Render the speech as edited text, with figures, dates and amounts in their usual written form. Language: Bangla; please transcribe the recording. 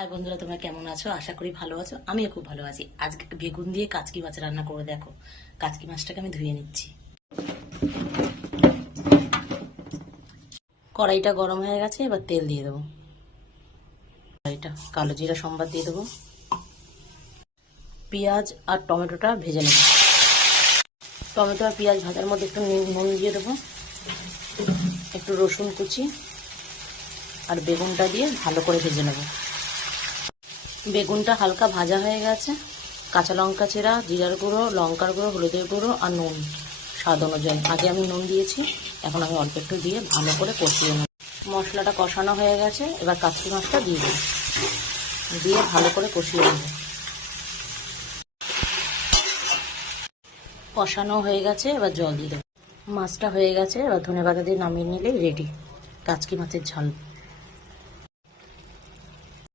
হাই বন্ধুরা, তোমরা কেমন আছো? আশা করি ভালো আছো। আমিও খুব ভালো আছি। আজকে বেগুন দিয়ে কাচকি মাছ রান্না করে দেখো। কাচকি মাছটাকে আমি ধুয়ে নিচ্ছি। কড়াইটা গরম হয়ে গেছে, এবার তেল দিয়ে দেবো। কড়াইটা কালো জিরা সম্বাদ দিয়ে দেবো। পেঁয়াজ আর টমেটোটা ভেজে নেব। টমেটো আর পেঁয়াজ ভাজার মধ্যে একটু নুন দিয়ে দেবো, একটু রসুন কুচি আর বেগুনটা দিয়ে ভালো করে ভেজে নেব। বেগুনটা হালকা ভাজা হয়ে গেছে। কাঁচা লঙ্কা চেরা, জিরার গুঁড়ো, লঙ্কার গুঁড়ো, হলুদের গুঁড়ো আর নুন স্বাদ অনুযায়ী। আগে আমি নুন দিয়েছি, এখন আমি অল্প একটু দিয়ে ভালো করে কষিয়ে নেব। মশলাটা কষানো হয়ে গেছে, এবার কাচকি মাছটা দিয়ে দেব, দিয়ে ভালো করে কষিয়ে নেব। কষানো হয়ে গেছে, এবার জল দিয়ে দেবো। মাছটা হয়ে গেছে, এবার ধনেপাতা দিয়ে নামিয়ে নিলেই রেডি কাচকি মাছের ঝাল।